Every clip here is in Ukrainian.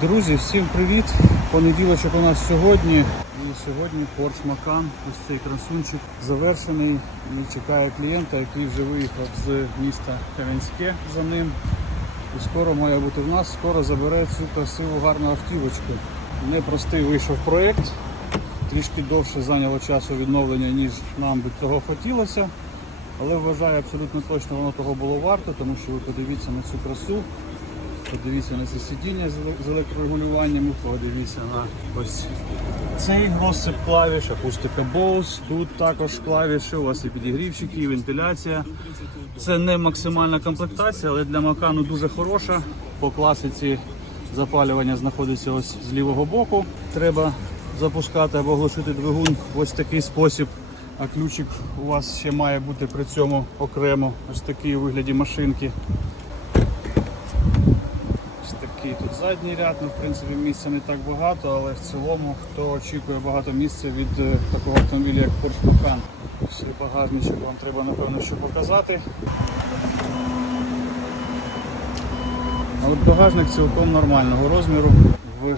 Друзі, всім привіт! Понеділочок у нас сьогодні. І сьогодні Porsche Macan, ось цей красунчик завершений і чекає клієнта, який вже виїхав з міста Кам'янське за ним. І скоро має бути в нас, скоро забере цю красиву гарну автівочку. Непростий вийшов проєкт, трішки довше зайняло часу відновлення, ніж нам би цього хотілося. Але вважаю абсолютно точно воно того було варто, тому що ви подивіться на цю красу. Подивіться на це сидіння з еле- з електрорегулюванням, подивіться на ось цей розсип клавіш, акустика Bose. Тут також клавіші, у вас і підігрівчики, і вентиляція. Це не максимальна комплектація, але для Макану дуже хороша. По класиці запалювання знаходиться ось з лівого боку. Треба запускати або глушити двигун в ось такий спосіб. А ключик у вас ще має бути при цьому окремо, ось такий у вигляді машинки. Такий тут задній ряд, ну в принципі місця не так багато, але в цілому хто очікує багато місця від е, такого автомобіля, як Porsche Macan. Ще багажничок вам треба напевно що показати. А багажник цілком нормального розміру в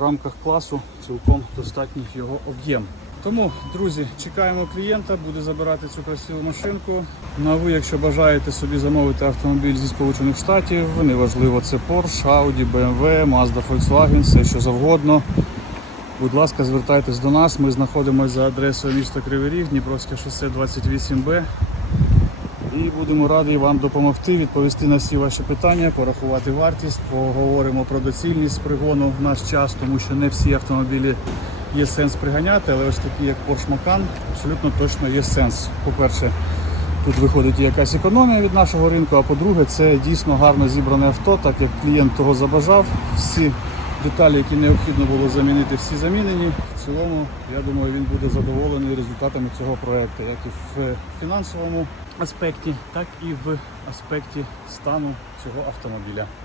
рамках класу цілком достатній його об'єм. Тому, друзі, чекаємо клієнта, буде забирати цю красиву машинку. Ну а ви, якщо бажаєте собі замовити автомобіль зі Сполучених Штатів, неважливо, це Porsche, Audi, BMW, Mazda, Volkswagen, все що завгодно. Будь ласка, звертайтесь до нас. Ми знаходимося за адресою міста Кривий Ріг, Дніпровське шосе 28Б. І будемо раді вам допомогти, відповісти на всі ваші питання, порахувати вартість, поговоримо про доцільність пригону в наш час, тому що не всі автомобілі є сенс приганяти, але ось такі, як Porsche Macan, абсолютно точно є сенс. По-перше, тут виходить якась економія від нашого ринку, а по-друге, це дійсно гарно зібране авто, так як клієнт того забажав. Всі деталі, які необхідно було замінити, всі замінені. В цілому, я думаю, він буде задоволений результатами цього проекту, як і в фінансовому аспекті, так і в аспекті стану цього автомобіля.